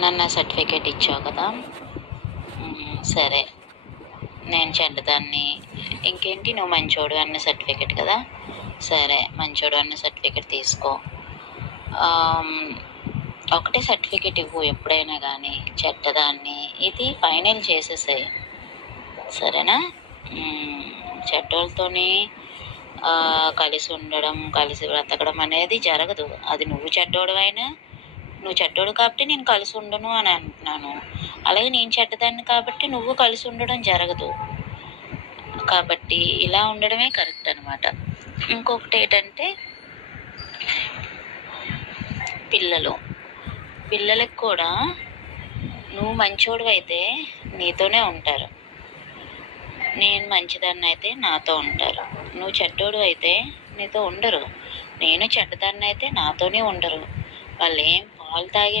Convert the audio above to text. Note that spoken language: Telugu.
చెడ్డదాన్నన్న సర్టిఫికేట్ ఇచ్చావు కదా. సరే, నేను చెడ్డదాన్ని, ఇంకేంటి నువ్వు మంచోడు అన్న సర్టిఫికేట్ కదా. సరే, మంచోడు అన్న సర్టిఫికేట్ తీసుకో. ఒకటే సర్టిఫికేట్ ఇవ్వు ఎప్పుడైనా కానీ. చెడ్డదాన్ని ఇది ఫైనల్ చేసేసాయి, సరేనా. చెడ్డోళ్ళతోని కలిసి ఉండడం, కలిసి బ్రతకడం అనేది జరగదు. అది నువ్వు చెడ్డోడువైనా, నువ్వు చెడ్డోడు కాబట్టి నేను కలిసి ఉండను అని అంటున్నాను. అలాగే నేను చెడ్డదాన్ని కాబట్టి నువ్వు కలిసి ఉండడం జరగదు. కాబట్టి ఇలా ఉండడమే కరెక్ట్ అనమాట. ఇంకొకటి ఏంటంటే, పిల్లలకు కూడా నువ్వు మంచోడు అయితే నీతోనే ఉంటారు, నేను మంచిదాన్ని అయితే నాతో ఉంటారు. నువ్వు చెడ్డోడు అయితే నీతో ఉండరు, నేను చెడ్డదాన్ని అయితే నాతోనే ఉండరు. వాళ్ళు ఏం పాలు తాగే